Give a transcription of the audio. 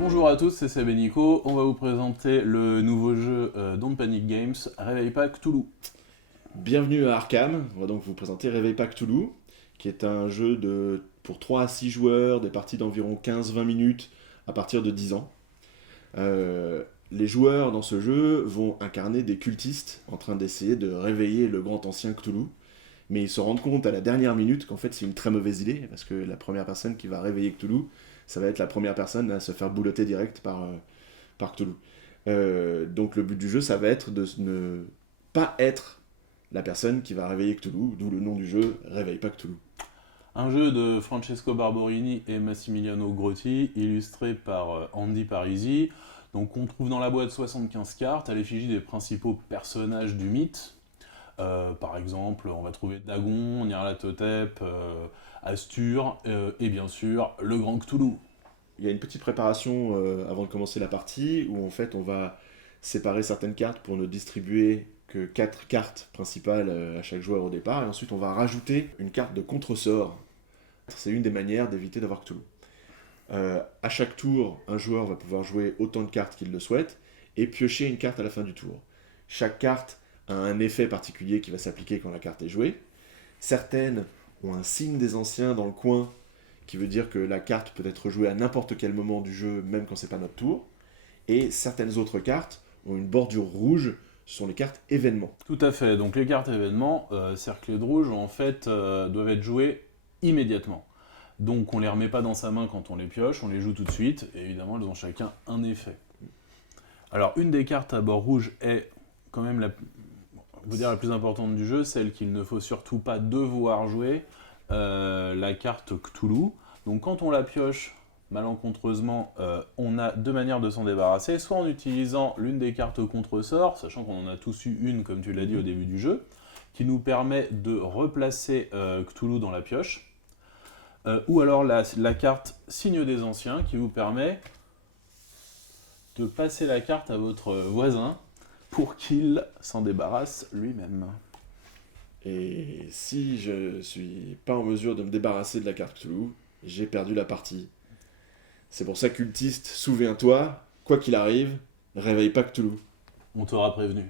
Bonjour à tous, c'est Seb et Nico. On va vous présenter le nouveau jeu Don't Panic Games, Réveille pas Cthulhu. Bienvenue à Arkham, on va donc vous présenter Réveille pas Cthulhu, qui est un jeu pour 3 à 6 joueurs, des parties d'environ 15-20 minutes à partir de 10 ans. Les joueurs dans ce jeu vont incarner des cultistes en train d'essayer de réveiller le grand ancien Cthulhu, mais ils se rendent compte à la dernière minute qu'en fait c'est une très mauvaise idée, parce que la première personne qui va réveiller Cthulhu, ça va être la première personne à se faire boulotter direct par Cthulhu. Donc le but du jeu, ça va être de ne pas être la personne qui va réveiller Cthulhu, d'où le nom du jeu, Réveille pas Cthulhu. Un jeu de Francesco Barberini et Massimiliano Grotti, illustré par Andy Parisi. Donc on trouve dans la boîte 75 cartes à l'effigie des principaux personnages du mythe. Par exemple, on va trouver Dagon, Nyarlathotep, Astur et bien sûr le grand Cthulhu. Il y a une petite préparation avant de commencer la partie, où en fait on va séparer certaines cartes pour ne distribuer que 4 cartes principales à chaque joueur au départ, et ensuite on va rajouter une carte de contre-sort. C'est une des manières d'éviter d'avoir Cthulhu. À chaque tour, un joueur va pouvoir jouer autant de cartes qu'il le souhaite, et piocher une carte à la fin du tour. Chaque carte a un effet particulier qui va s'appliquer quand la carte est jouée. Certaines ont un signe des anciens dans le coin, qui veut dire que la carte peut être jouée à n'importe quel moment du jeu, même quand c'est pas notre tour. Et certaines autres cartes ont une bordure rouge, ce sont les cartes événements. Tout à fait, donc les cartes événements, cerclées de rouge, en fait, doivent être jouées immédiatement. Donc on les remet pas dans sa main quand on les pioche, on les joue tout de suite, et évidemment elles ont chacun un effet. Alors une des cartes à bord rouge est quand même la plus importante du jeu, celle qu'il ne faut surtout pas devoir jouer, la carte Cthulhu. Donc quand on la pioche, malencontreusement, on a deux manières de s'en débarrasser, soit en utilisant l'une des cartes contre-sort, sachant qu'on en a tous eu une, comme tu l'as dit au début du jeu, qui nous permet de replacer Cthulhu dans la pioche, ou alors la carte Signe des Anciens, qui vous permet de passer la carte à votre voisin pour qu'il s'en débarrasse lui-même. Et si je suis pas en mesure de me débarrasser de la carte Cthulhu, j'ai perdu la partie. C'est pour ça, cultiste, souviens-toi, quoi qu'il arrive, réveille pas Cthulhu. On t'aura prévenu.